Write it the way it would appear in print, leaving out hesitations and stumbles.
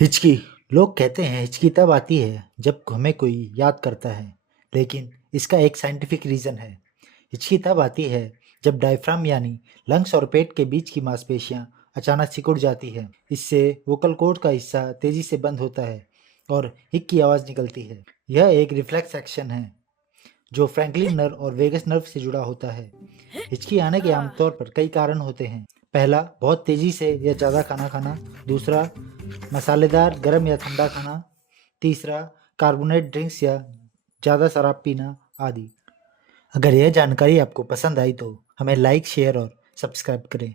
हिचकी। लोग कहते हैं हिचकी तब आती है जब हमें कोई याद करता है, लेकिन इसका एक साइंटिफिक रीज़न है। हिचकी तब आती है जब डायफ्राम यानी लंग्स और पेट के बीच की मांसपेशियां अचानक सिकुड़ जाती है। इससे वोकल कॉर्ड का हिस्सा तेजी से बंद होता है और हिक की आवाज़ निकलती है। यह एक रिफ्लेक्स एक्शन है जो फ्रैंकलिन नर्व और वेगस नर्व से जुड़ा होता है। हिचकी आने के आमतौर पर कई कारण होते हैं। पहला, बहुत तेजी से या ज़्यादा खाना खाना। दूसरा, मसालेदार गर्म या ठंडा खाना। तीसरा, कार्बोनेट ड्रिंक्स या ज़्यादा शराब पीना आदि। अगर यह जानकारी आपको पसंद आई तो हमें लाइक, शेयर और सब्सक्राइब करें।